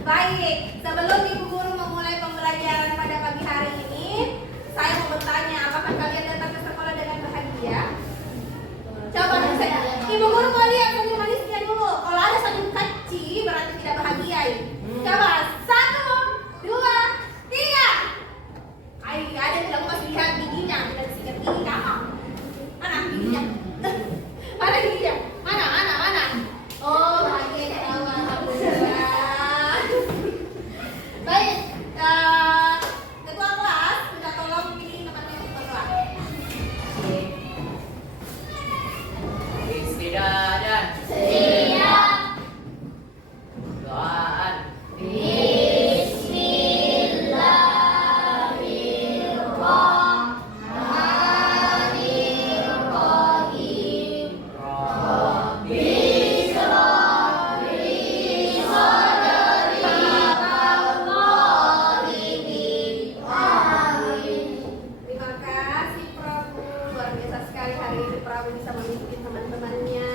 Baik, sebelum Ibu Guru memulai pembelajaran pada pagi hari ini, saya mau bertanya, apakah kalian datang ke sekolah dengan bahagia? Coba saya, Ibu Guru mau lihat senyum manisnya dulu. Kalau ada senyum kecil berarti tidak bahagia. Coba 1, 2, 3. Ada yang tidak mau kasih lihat giginya, tidak disikat gigi kamu. Mana giginya? Mana giginya? Mana? Oh, bahagia ya Allah, alhamdulillah. Baik, ketua kelas minta tolong pilih temannya untuk berdoa. Istidadan. Siap. Doaan. Terima kasih Prabu, luar biasa sekali hari ini Prabu bisa memimpin teman-temannya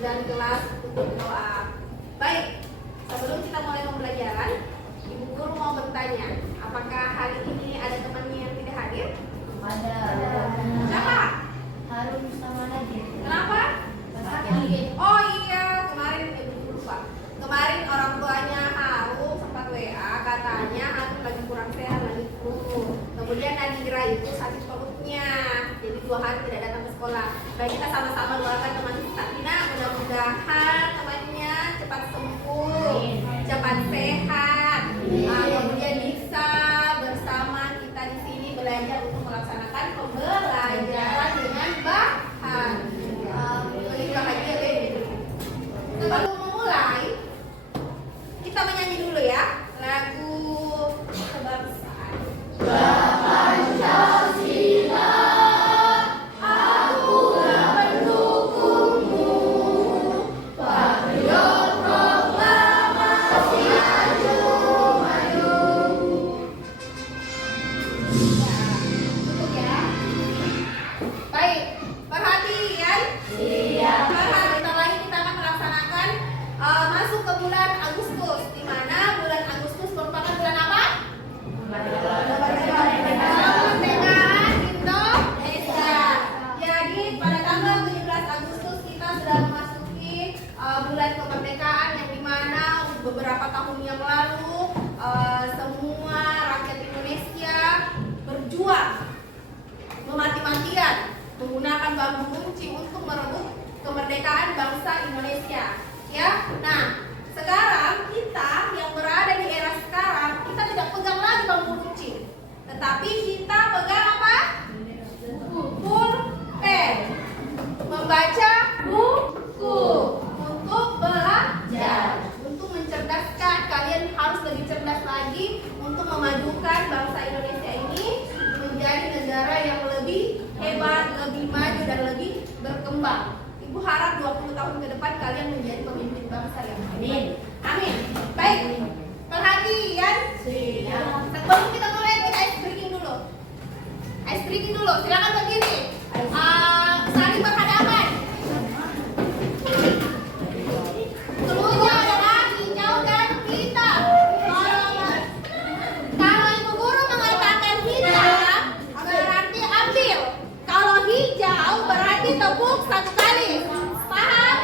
dan kelas untuk doa. Baik, sebelum kita mulai pembelajaran, Ibu Guru mau bertanya, apakah hari ini ada temannya yang tidak hadir? Ada. Siapa? Harun sama Nadir. Kenapa? Oh iya, kemarin Ibu Guru lupa. Kemarin orang tuanya Harun sempat WA, katanya Harun lagi kurang sehat, lagi flu. Kemudian Nadira itu sakit perutnya, jadi 2 hari tidak datang ke sekolah. Baik, kita sama-sama doakan teman kita Tina, mudah-mudahan temannya cepat sembuh, cepat sehat. Kemudian bisa bersama kita di sini belajar untuk melaksanakan pembelajaran dengan bahagia. Lebih bahagia deh. Sebelum memulai, kita menyanyi dulu ya lagu kebangsaan. Tutup ya. Baik, perhatian. Sebentar lagi kita akan melaksanakan masuk ke bulan Agustus, di mana bulan Agustus merupakan bulan apa? Kemerdekaan Indonesia. Jadi pada tanggal 17 Agustus kita sudah memasuki bulan kemerdekaan, yang dimana beberapa tahun yang lalu semua rakyat Indonesia berjuang memati-matian menggunakan bambu runcing untuk merebut kemerdekaan bangsa Indonesia. Ya, nah sekarang kita yang berada di era sekarang, kita tidak pegang lagi bambu runcing, tetapi kita pegang apa? Pulpen, membaca buku untuk belajar, untuk mencerdaskan. Kalian harus lebih cerdas lagi untuk memajukan bangsa Indonesia ini menjadi negara yang lebih hebat, lebih maju dan lebih berkembang. Ibu harap 20 tahun ke depan kalian menjadi pemimpin bangsa yang amin. Amin. Baik. Perhatian. Sebelum kita mulai, kita ice breaking dulu. Ice breaking dulu. Silakan berdiri. Saling berhadapan. Seluruhnya adalah hijau dan hitam. Kalau Ibu Guru mengatakan hitam, berarti ambil. Kalau hijau berarti tepuk 1 kali. Paham?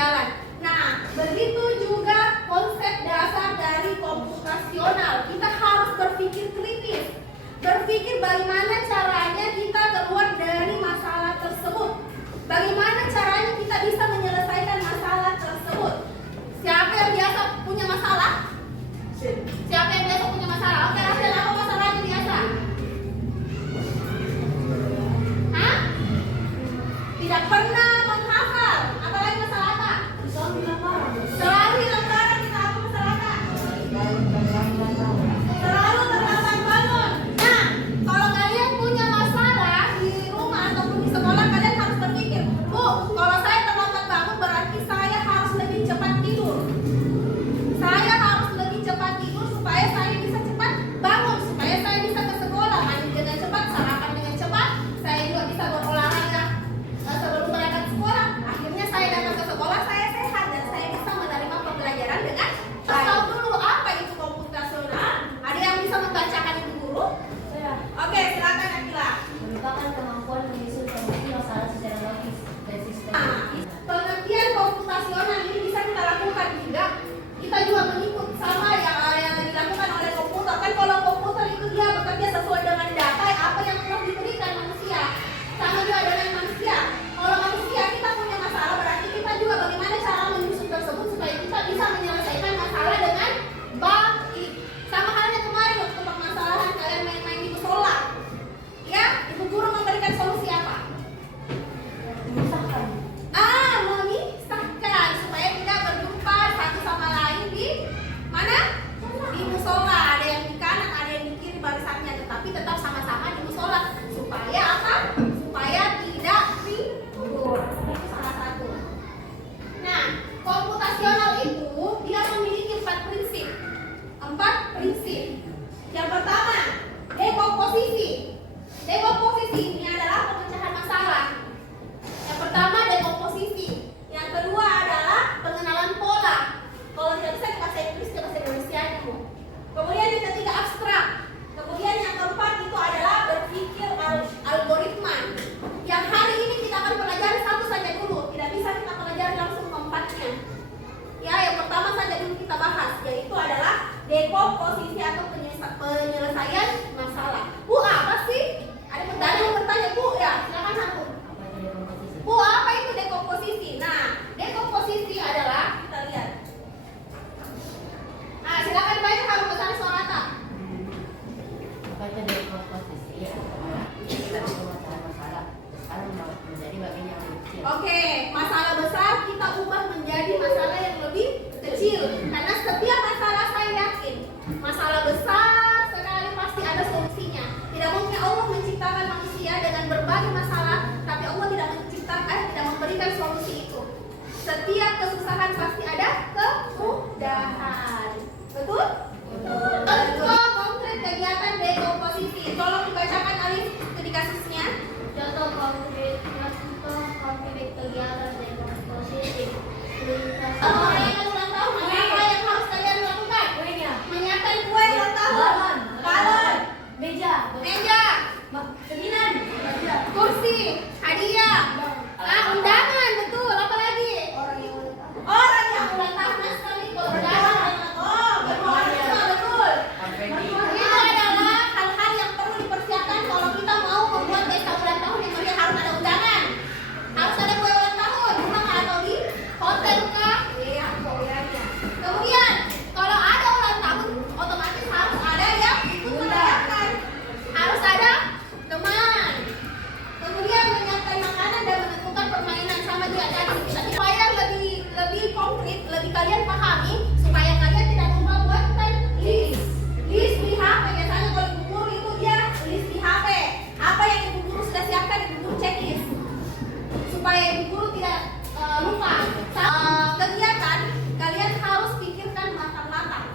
berjalan. Nah, begitu juga konsep dasar dari komputasional. Kita harus berpikir kritis. Berpikir bagaimana caranya kita keluar dari masalah tersebut. Bagaimana caranya kita bisa menyelesaikan masalah tersebut. Siapa yang biasa punya masalah? Siapa yang biasa punya masalah? Oke, Rafael, apa masalahnya biasa? Hah? Tidak pernah menghafal. Apalagi masalah apa? Selalu hilang barang. Kita apa masalah apa? Selalu terlambat bangun. Nah, kalau kalian punya masalah di rumah ataupun di sekolah, kalian harus berpikir, Bu, kalau saya terlambat bangun berarti saya harus lebih cepat tidur. Saya harus lebih cepat tidur supaya saya bisa cepat bangun, supaya saya bisa ke sekolah, mandi dengan cepat, sarapan dengan cepat, saya juga bisa berolahraga sebelum berangkat sekolah. Akhirnya saya datang ke sekolah, saya sehat dan saya bisa menerima pembelajaran dengan tahu dulu apa itu komputasional. Ada yang bisa membacakan itu guru? Oke, silakan Akila. Merupakan kemampuan menyusun solusi masalah secara logis dan sistematis. Pengertian komputasional ini bisa kita lakukan juga. Kita juga mengikut sama yang dilakukan oleh komputer. Kan kalau komputer itu dia bekerja sesuai dengan data apa yang telah diberikan manusia. Sama juga dengan manusia. Kalau manusia kita punya masalah, berarti kita juga bagaimana cara menyusun tersebut supaya kita bisa menyelesaikan masalah dengan baik. Sama halnya kemarin waktu permasalahan kalian main-main di musola. Ya, ibu guru memberikan solusi apa? Memisahkan. Memisahkan supaya tidak berjumpa satu sama lain di mana? Di musola. Ada yang di kanan, ada yang di kiri barisannya, tetapi tetap sama-sama di musola. Supaya apa? Supaya tidak ribut. Itu salah satu. Nah, komputasional itu dia memiliki 4 prinsip. 4 prinsip. Yang pertama, dekomposisi. Dekomposisi ini adalah pemecahan masalah. Yang pertama dekomposisi. Yang kedua adalah pengenalan pola. Kalau tidak bisa di bahasa Inggris, di bahasa Indonesia dulu. Kemudian yang ketiga abstrak. Kemudian yang keempat itu adalah berpikir algoritma. Yang hari ini kita akan pelajari satu saja dulu. Tidak bisa kita pelajari langsung keempatnya. Ya, yang pertama saja dulu kita bahas, yaitu adalah dekomposisi atau penyelesaian masalah. Bu, apa sih? Ada yang bertanya, Bu, ya, silakan Hanum. Apa itu dekomposisi? Bu, apa itu dekomposisi? Nah, dekomposisi adalah, kita lihat. Nah, silakan baca Hanum pesan Sonata. Apa itu dekomposisi? Adalah kita memecahan masalah sekarang menjadi bagian yang lebih kecil. Oke, masalah besar kita ubah menjadi masalah yang lebih kecil. Karena setiap masalah saya yakin, masalah besar sekali pasti ada solusinya. Tidak mungkin Allah menciptakan manusia dengan berbagai masalah, tapi Allah tidak memberikan solusi itu. Setiap kesusahan pasti ada kemudahan. Betul? Betul. Contoh konkret kegiatan dekomposisi. Tolong dibacakan Alif studi kasusnya. Contoh konkret kegiatan dekomposisi. Kalau merayakan ulang tahun, apa yang harus kalian lakukan? Kuenya. Menyiapkan kue ulang tahun. Balon. Meja. Meja. Cerminan. Kursi. Hadiah. Undangan, betul. Apa lagi? Orang yang Orang yang ulang tahun sekali undangan. Oh, betul. Itu adalah hal-hal yang perlu dipersiapkan kalau kita mau membuat pesta ulang tahun yang meriah. Harus ada undangan. Harus ada kue ulang tahun. Rumah atau di hotel kah? Iya, pokoknya. Kemudian, kalau ada ulang tahun, otomatis harus ada yang ikut merayakan. Harus ada teman. Kemudian menyiapkan makanan dan menentukan permainan sama juga tadi supaya lebih konkret, lebih kalian pahami supaya kalian tidak lupa buatkan list di HP. Biasanya kalau ibu guru itu dia list di HP. Apa yang ibu guru sudah siapkan, ibu guru checklist supaya ibu guru tidak lupa. Kegiatan kalian harus pikirkan matang-matang.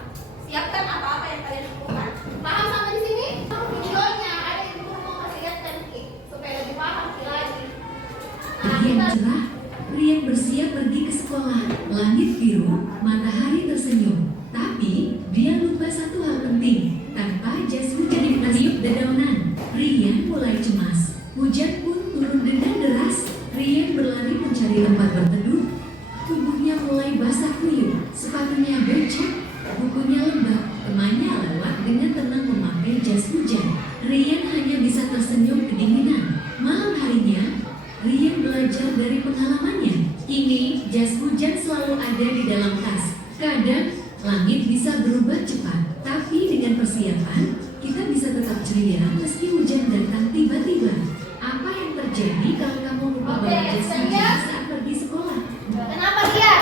Siapkan apa-apa yang kalian lakukan. Paham sampai di sini? Videonya ada ibu guru mau kasih lihat nanti supaya lebih paham lagi. Nah, Pagi yang kita cerah, Rian bersiap pergi ke sekolah. Langit biru, matahari tersenyum. Tapi, dia lupa satu hal penting. Tanpa jas hujan yang meniup dedaunan, Rian mulai cemas. Hujan pun turun dengan deras. Rian berlari mencari tempat berteduh. Tubuhnya persiapan, kita bisa tetap ceria meski hujan datang tiba-tiba. Apa yang terjadi kalau kamu lupa bawa jas hujan saat pergi sekolah? Kenapa dia?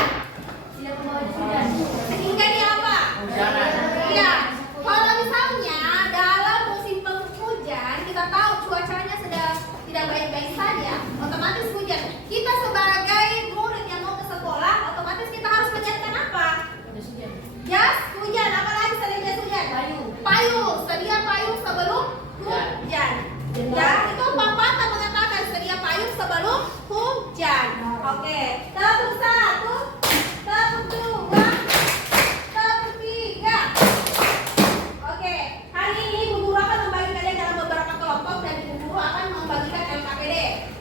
Tidak membawa jas hujan. Sehingga dia apa? Hujanan. Iya. Kalau misalnya dalam musim penghujan kita tahu cuacanya sedang tidak baik-baik saja, otomatis hujan. Kita sebagai murid yang mau ke sekolah, otomatis kita harus menyiapkan apa? Jas hujan. Apalagi selain jas hujan? Payung. Sedia payung sebelum hujan. Ya, itu pepatah mengatakan sedia payung sebelum hujan. Oke, tepuk satu, tepuk dua, tepuk tiga. Oke, hari ini Bu Guru akan membagi kalian dalam beberapa kelompok dan Ibu Guru akan membagikan LKPD.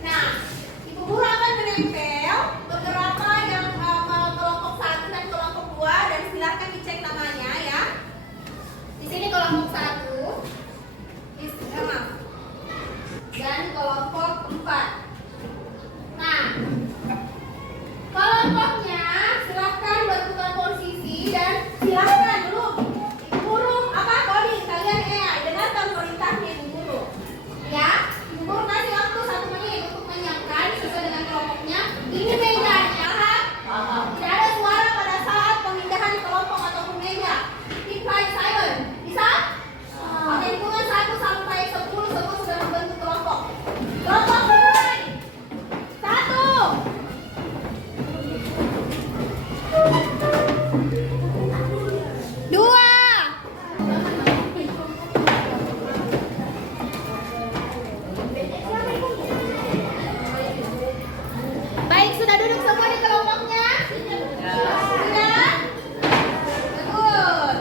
Nah, Ibu Guru akan menempel beberapa yang kelompok 1 dan kelompok 2 dan silahkan dicek namanya ya. Di sini kelompok 1, maaf. Dan kelompok 4. Nah, kelompoknya silahkan bertukar posisi dan silahkan dulu Ibu Guru apa coding kalian dengarkan perintahnya Ibu Guru ya. Ibu Guru kasih waktu 1 menit untuk menyiapkan sesuai dengan kelompoknya. Ini mejanya, tidak ada suara pada saat pemindahan kelompok ataupun meja. Keep quiet silent. Bisa? Oke, hitungan 1 sampai 10 semua sudah membentuk kelompok. Kelompok mulai. 1. Dua. Baik, sudah duduk semua di kelompoknya? Sudah? Betul.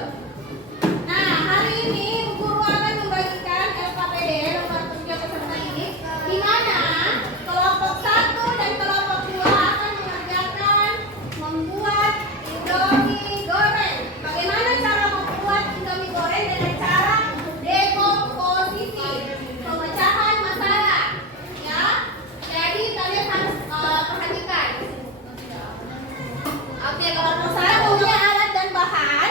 Nah, hari ini Bu Guru akan membagikan LKPD nomor 3 peserta ini, di mana kelompok 1 dan kelompok 2 akan mengerjakan membuat Indomie goreng. Bagaimana cara membuat Indomie goreng dengan cara dekomposisi, pemecahan masalah. Ya, jadi kalian harus perhatikan. Oke, kelompok 1 punya alat dan bahan.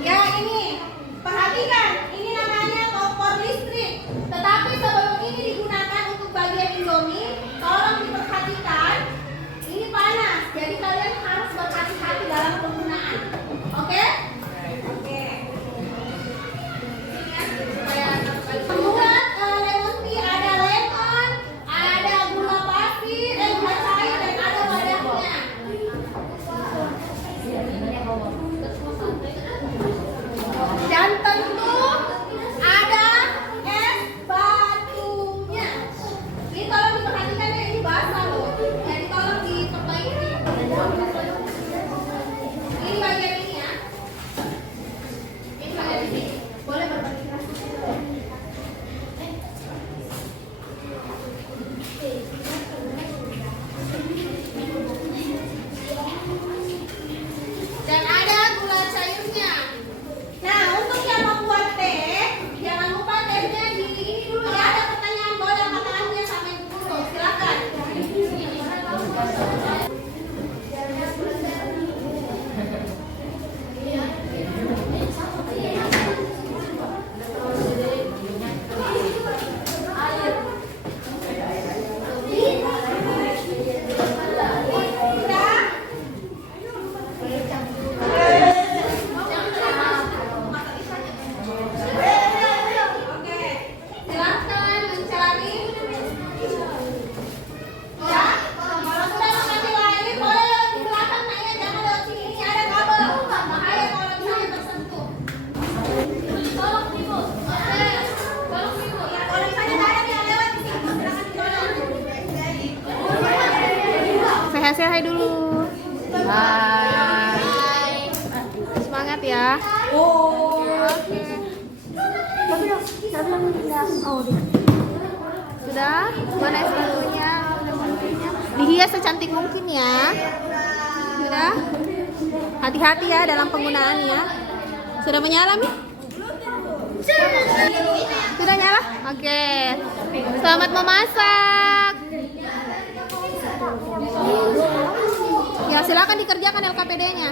Ya, ini perhatikan, ini namanya kompor listrik. Tetapi sebelum ini digunakan untuk bagian Indomie, tolong diperhatikan, ini panas. Jadi kalian harus berhati-hati dalam penggunaan. Oke? Oke. Membuat lemon tea ada lemon, ada gula pasir, gula cair dan ada wadahnya. Dan tentu ada es batunya. Ini tolong diperhatikan ya, ini basah loh. Jadi tolong diperbaiki. Ini bagian ini ya. Ini bagian ini. Boleh berbagi kelas. Dan ada gula cairnya. Nah, untuk yang membuat teh, jangan lupa tehnya di ini dulu ya. Ada pertanyaan, boleh pertanyaannya sama Ibu Guru. Silakan. Oke, silahkan mencari. Ya, kalau sudah mengambil air, boleh lewat di belakang, Naya, jangan lewat sini. Ini ada kabel, bahaya kalau misalnya tersentuh. Tolong Ibu. Oke, tolong Ibu. Ya, kalau misalnya nggak ada yang lewat di sini, silakan ditolong. Saya hai dulu. Hai. Semangat ya. Sudah? Mana es batunya? Dihias secantik mungkin ya. Sudah? Hati-hati ya dalam penggunaannya. Sudah menyala Mi? Sudah nyala? Oke. Selamat memasak. Ya silakan dikerjakan LKPD-nya.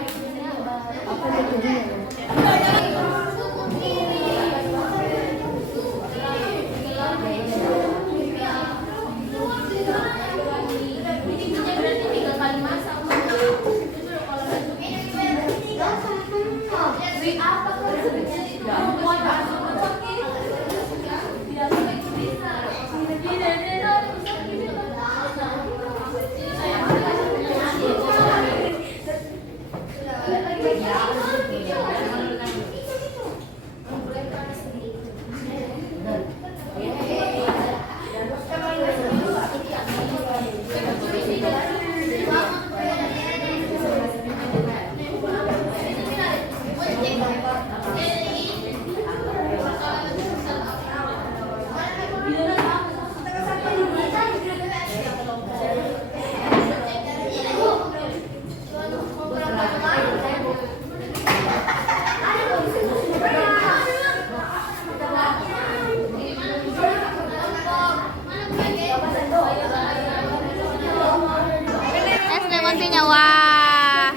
Es lemon tea-nya, wah.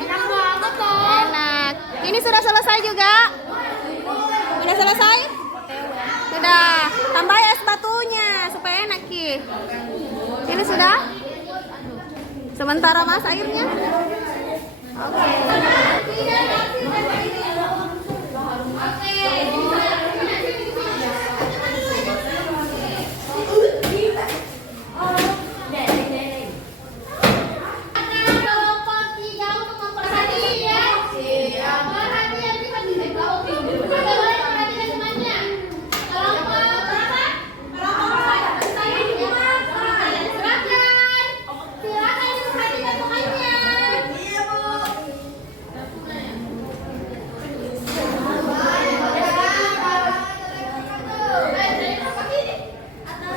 Enak. Ini sudah selesai juga? Sudah selesai? Sudah. Tambah es batunya supaya enak, Ki. Ini sudah? Sementara Mas airnya? Oke.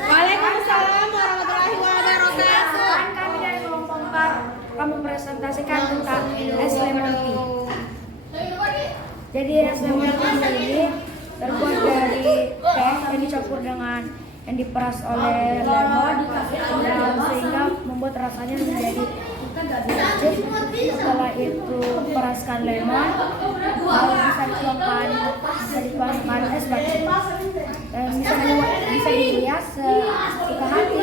Waalaikumsalam warahmatullahi wabarakatuh. Kami dari kelompok 4 kami presentasikan tentang es lemon tea. Jadi es lemon tea ini terbuat dari teh yang dicampur dengan yang diperas oleh lemon sehingga membuat rasanya menjadi legit. Setelah itu peraskan lemon lalu bisa dituangkan es batu dan bisa dihias sesuka hati.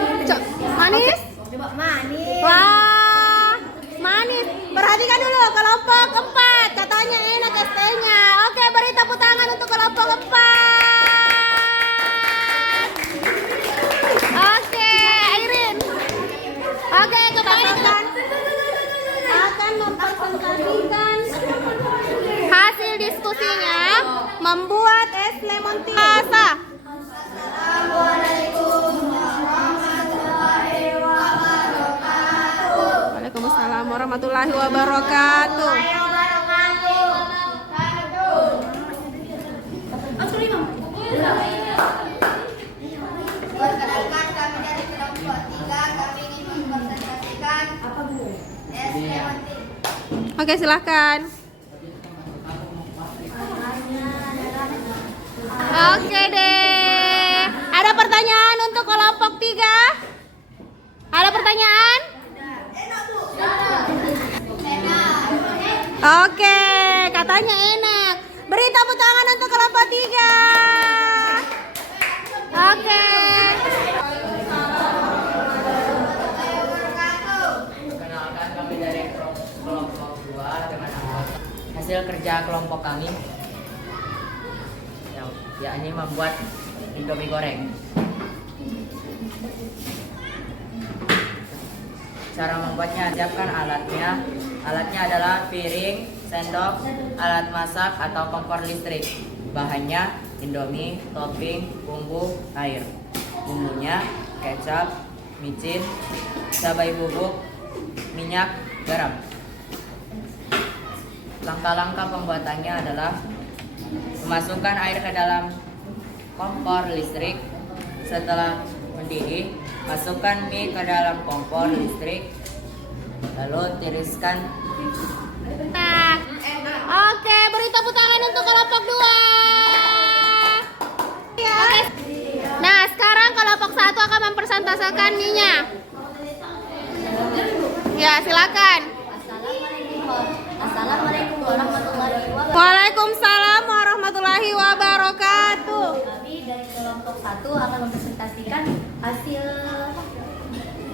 Manis? Manis. Wah, manis. Perhatikan dulu kelompok 4. Katanya enak es tehnya. Oke, beri tepuk tangan untuk kelompok 4. Oke, Airin. Oke, kebanyakan akan mempresentasikan hasil diskusinya membuat es lemon tea. Waalaikumsalam warahmatullahi wabarakatuh. Perkenalkan kami dari kelompok 3, kami ingin mempresentasikan es lemon tea. Oke, silahkan. Oke deh. Ada pertanyaan untuk kelompok 3? Ada pertanyaan? Oke, katanya enak. Beri tepuk tangan untuk kelompok 3. Oke. Perkenalkan kami dari kelompok 2 dengan anggota. Hasil kerja kelompok kami yakni membuat Indomie goreng. Cara membuatnya, siapkan alatnya. Alatnya adalah piring, sendok, alat masak atau kompor listrik. Bahannya Indomie, topping, bumbu, air. Bumbunya kecap, micin, cabai bubuk, minyak, garam. Langkah-langkah pembuatannya adalah memasukkan air ke dalam kompor listrik. Setelah mendidih, masukkan mie ke dalam kompor listrik, lalu tiriskan. Nah, oke, beri tepuk tangan untuk kelompok 2. Oke. Nah, sekarang kelompok 1 akan mempresentasikan mie-nya. Ya, silakan. Assalamualaikum warahmatullahi wabarakatuh. Waalaikumsalam warahmatullahi wabarakatuh. Kami dari kelompok 1 akan mempresentasikan hasil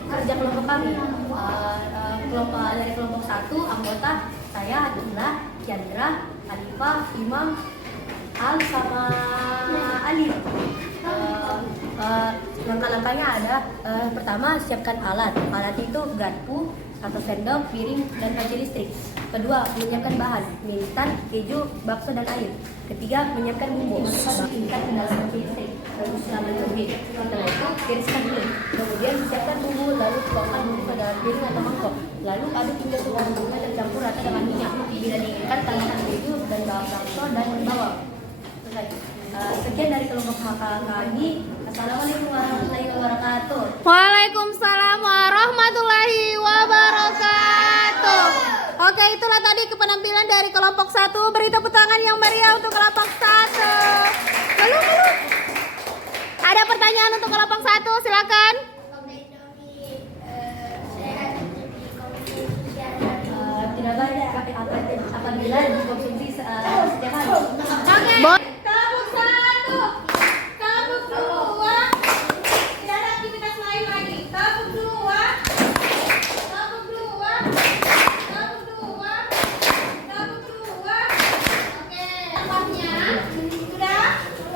kerja kelompok kami. Dari kelompok 1 anggota saya adalah Chandra, Alifah, Imam, Al sama Alif. Langkah-langkahnya ada pertama siapkan alat. Alat itu garpu, atau sendok, piring, dan panci listrik. Kedua, menyiapkan bahan, mie instan, keju, bakso, dan air. Ketiga, menyiapkan bumbu, masukkan ikan ke dalam panci listrik, rebus selama 5 menit. Setelah itu, tiriskan mie. Kemudian siapkan bumbu, lalu tuangkan bumbu ke dalam piring atau mangkok. Lalu aduk hingga semua bumbunya tercampur rata dengan minyak. Bila diinginkan, tambahkan keju dan bakso dan bawang. Selesai. Sekian dari kelompok makalah kami. Assalamualaikum warahmatullahi wabarakatuh. Waalaikumsalam warahmatullahi wabarakatuh. Oke, itulah tadi penampilan dari kelompok 1. Beri tepuk tangan yang meriah untuk kelompok 1. Belum. Ada pertanyaan untuk kelompok 1, silakan. Tidak banyak apabila dikonsumsi setiap hari. Oke. Kelompok 1. Kelompok 2. Tidak ada aktivitas lain lagi. Kelompok 2. Kelompok 2. Kelompok 2. Kelompok 2. Oke, tempatnya sudah.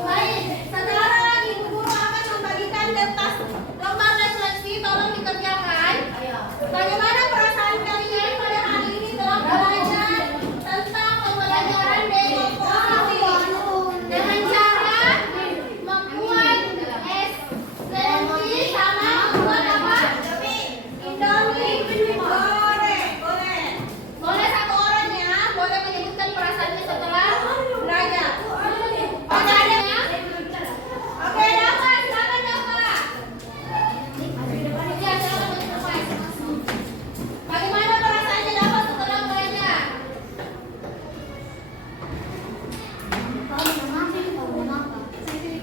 Baik. Sekarang Ibu Guru akan membagikan kertas lembar refleksi. Tolong dikerjakan. Bagaimana perasaan kalian pada hari ini telah belajar tentang pembelajaran dekomposisi dengan cara membuat es lemon sama membuat apa? Indomie goreng. Boleh satu orang ya, boleh menyebutkan perasaannya setelah belajar. Oke, ada ya? Oke, dapat, silakan dapat. Ya, silakan dapat. Bagaimana perasaannya dapat setelah belajar?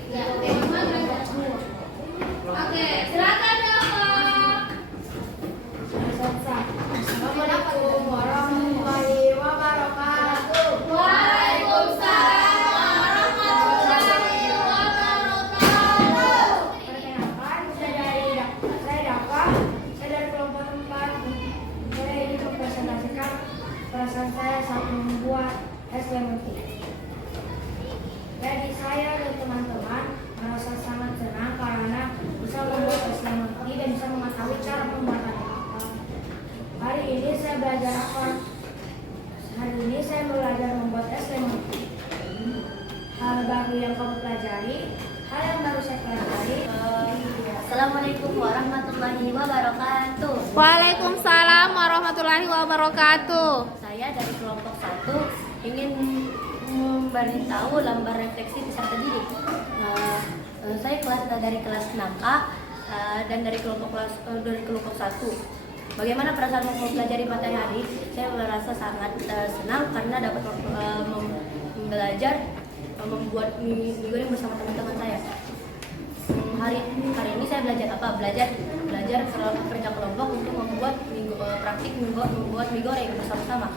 Ya, oke, Mama belajar. Oke, silakan dapat. Assalamualaikum warahmatullahi wabarakatuh. Waalaikumsalam warahmatullahi wabarakatuh. Perkenalkan, saya Dafa. Saya dari kelompok 4. Saya ingin mempresentasikan perasaan saya saat membuat es lemon tea. Jadi saya dan teman-teman merasa sangat senang karena bisa membuat es lemon tea dan bisa mengetahui cara pembuatannya. Hari ini saya belajar apa? Hari ini saya belajar membuat es lemon tea. Hal baru yang kamu pelajari, hal yang baru saya pelajari. Assalamualaikum warahmatullahi wabarakatuh. Waalaikumsalam warahmatullahi wabarakatuh. Saya dari kelompok 1 ingin memberitahu lembar refleksi peserta didik. Saya dari kelas 6A dan dari kelompok 1. Bagaimana perasaan mempelajari materi hari? Saya merasa sangat senang karena dapat belajar membuat mie goreng bersama teman-teman saya. Hari ini saya belajar apa? Belajar kerja kelompok untuk membuat praktik membuat mie goreng bersama-sama.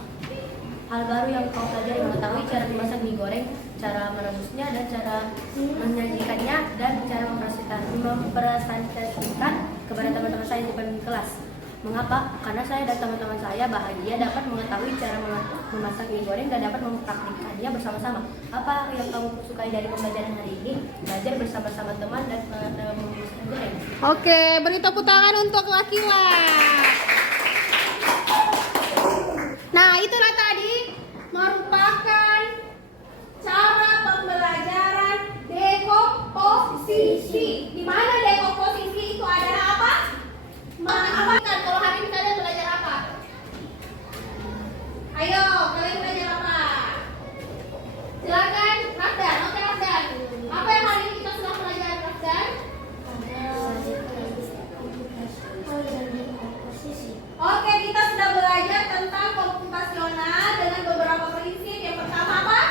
Hal baru yang kau pelajari, mengetahui cara memasak mie goreng, cara merebusnya dan cara menyajikannya dan cara mempresentasikan kepada teman-teman saya di depan kelas. Mengapa? Karena saya dan teman-teman saya bahagia dapat mengetahui cara memasak mie goreng dan dapat mempraktikkannya bersama-sama. Apa yang kamu sukai dari pembelajaran hari ini? Belajar bersama-sama teman dan memasak mie goreng. Oke, beri tepuk tangan untuk laki-laki. Nah, itulah tadi merupakan cara pembelajaran dekomposisi. Di mana dekomposisi itu adalah apa? Kalau hari ini kalian belajar apa? Ayo, kalian belajar apa? Silakan, Rafdan. Oke, Rafdan. Apa yang hari ini kita sudah pelajari, Rafdan? Oke, kita sudah belajar tentang komputasional dengan beberapa prinsip. Yang pertama apa?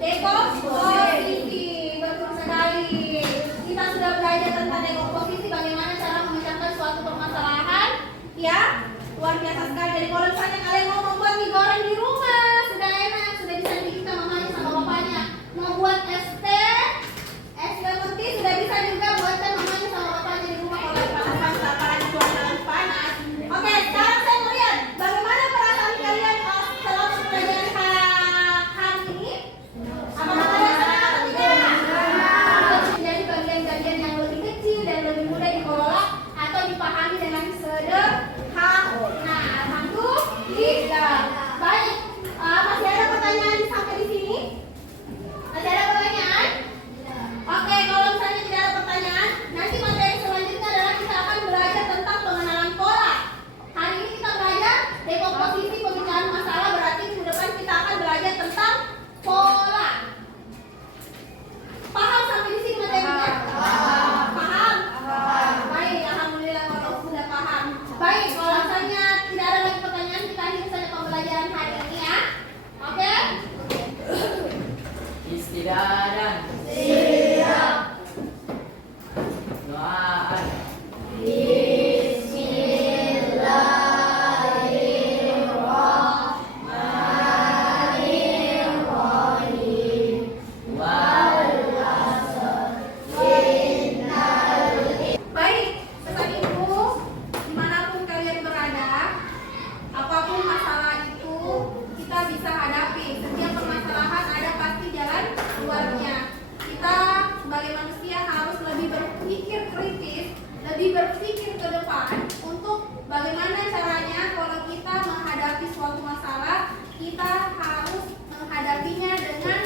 Dekomposisi. Betul sekali. Kita sudah belajar tentang dekomposisi, bagaimana cara memecahkan suatu permasalahan. Ya, luar biasa sekali. Jadi kalau misalnya kalian mau membuat mie goreng di rumah, sudah enak, sudah bisa dibikin mamanya sama bapaknya. Mau buat es teh, es lemon tea, sudah bisa juga buatkan mamanya sama bapaknya di rumah kalau panas-panas, apalagi cuaca lagi panas. Oke, sekarang saya mau lihat bagaimana perasaan kalian setelah mempelajari hari ini. Dan Siap. doaan. Bismillahirrahmanirrahim. Baik, pesan ibu, dimanapun kalian berada, apapun masalah itu kita bisa hadapi. Setiap permasalahan ada pasti jalan keluarnya. Kita sebagai manusia harus lebih berpikir kritis, lebih berpikir ke depan untuk bagaimana caranya kalau kita menghadapi suatu masalah, kita harus menghadapinya dengan